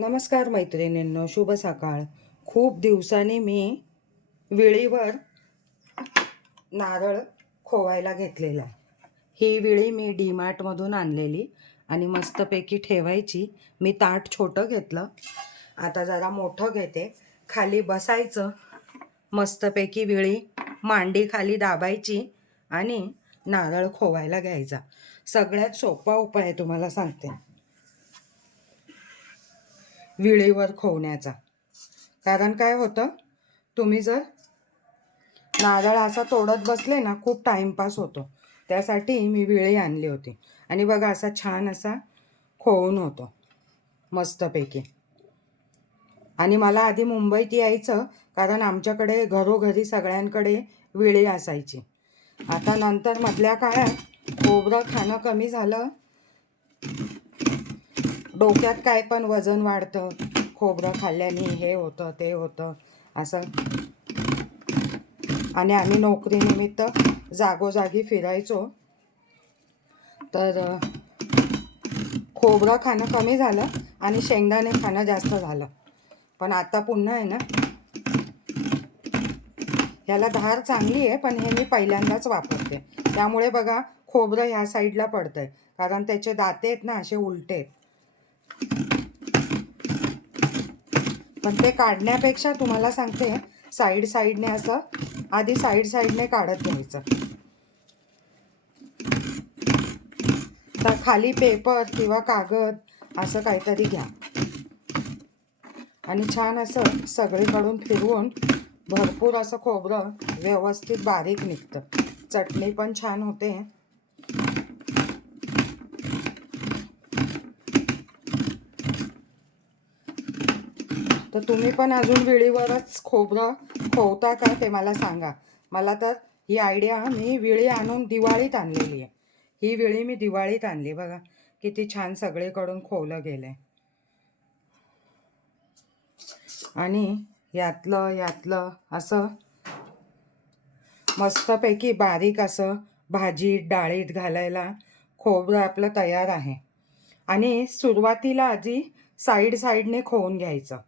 नमस्कार मैत्रिणींनो शुभ सकाळ. खूप दिवसांनी मी विळीवर नारळ खोवायला घेतलेला. ही विळी मी डीमार्टमधून आणलेली आणि मस्तपैकी ठेवायची. मी ताट छोटं घेतलं. आता जरा मोठं घेते. खाली बसायचं. मस्तपैकी विळी मांडी खाली दाबायची आणि नारळ खोवायला घ्यायचा. सगळ्यात सोपा उपाय आहे तुम्हाला सांगते. विळीवर खोवण्याचा. कारण काय होतं? तुम्ही जर नारळ असा तोडत बसले ना खूप टाईमपास होतो. त्यासाठी मी विळी आणली होती. आणि बघा असा छान असा खोवून होतो. मस्तपैकी. आणि मला आधी मुंबईत यायचं कारण आमच्याकडे घरोघरी सगळ्यांकडे विळी असायची. आता नंतर मधल्या काळात खोबरं खाणं कमी झालं. डोक्यात काय पण वजन वाढतं. खोबरं खाल्ल्याने हे होतं ते होतं. असं. आणि आम्ही नोकरीनिमित्त जागोजागी फिरायचो. तर खोबरं खाणं कमी झालं आणि शेंगदाणे खाणं जास्त झालं. पण आता पुन्हा आहे ना? ह्याला धार चांगली आहे पण हे मी पहिल्यांदाच वापरते. त्यामुळे बघा खोबरं ह्या साईडला पडतंय. कारण त्याचे दाते आहेत ना असे उलटे. आहेत पण ते काढण्यापेक्षा तुम्हाला सांगते साईड साईडने असं आधी साईड साईडने काढत घ्यायचं तर खाली पेपर किंवा कागद असं काहीतरी घ्या. आणि छान असं सगळीकडून फिरवून भरपूर असं खोबरं व्यवस्थित बारीक निघतं. चटणी पण छान होते. तर तुम्ही पण अजून विळीवरच खोबरं खोवता का ते मला सांगा. मला तर ही आयडिया मी विळी आणून दिवाळीत आणलेली आहे. ही विळी मी दिवाळीत आणली बघा. किती छान सगळीकडून खोवलं गेलं आहे आणि यातलं यातलं असं मस्तपैकी बारीक असं भाजीत डाळीत घालायला खोबरं आपलं तयार आहे. आणि सुरुवातीला आधी साईड साईडने खोवून घ्यायचं.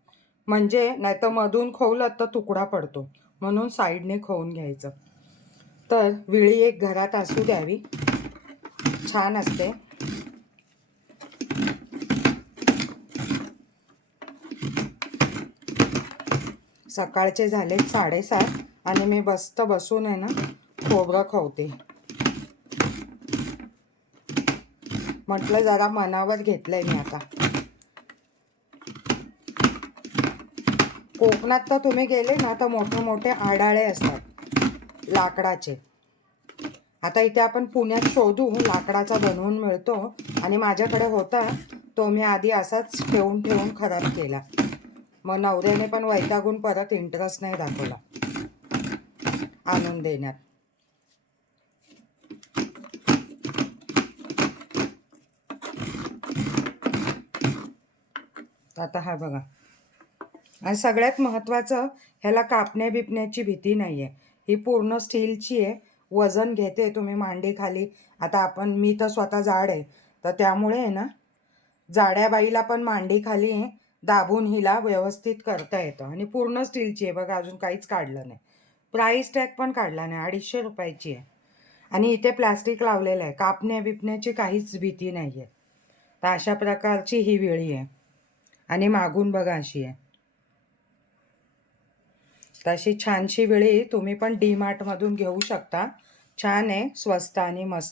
म्हणजे नाही तर मधून खोवलं तर तुकडा पडतो. म्हणून साईडने खोवून घ्यायचं. तर विळी एक घरात असू द्यावी. छान असते. सकाळचे झाले साडेसात आणि मी बस्त बसून आहे ना खोबरं खवते. म्हटलं जरा मनावर घेतलंय मी आता. कोकणात तर तुम्ही गेले ना तर मोठे मोठे आडाळे असतात. लाकडाचे. आता इथे आपण पुण्यात शोधू लाकडाचा बनवून मिळतो. आणि माझ्याकडे होता तो मी आधी असाच ठेवून ठेवून खराब केला. मग नवऱ्याने पण वैतागून परत इंटरेस्ट नाही दाखवला. आणून देण्यात. आता हा बघा. आणि सगळ्यात महत्त्वाचं ह्याला कापण्या बिपण्याची भीती नाही आहे ही पूर्ण स्टीलची आहे. वजन घेते तुम्ही मांडी खाली. आता आपण मी तर स्वतः जाड आहे. तर त्यामुळे आहे ना जाड्या बाईला पण मांडी खाली दाबून हिला व्यवस्थित करता येतं. आणि पूर्ण स्टीलची आहे बघा अजून काहीच काढलं नाही. प्राईस टॅग पण काढला नाही. अडीचशे रुपयाची आहे. आणि इथे प्लास्टिक लावलेलं आहे. कापण्या बिपण्याची काहीच भीती नाही आहे तर अशा प्रकारची ही वेळी आहे. आणि मागून बघा अशी आहे. तशी छानशी वेळी तुम्ही पण डी मार्टमधून घेऊ शकता. छान आहे स्वस्त आणि मस्त.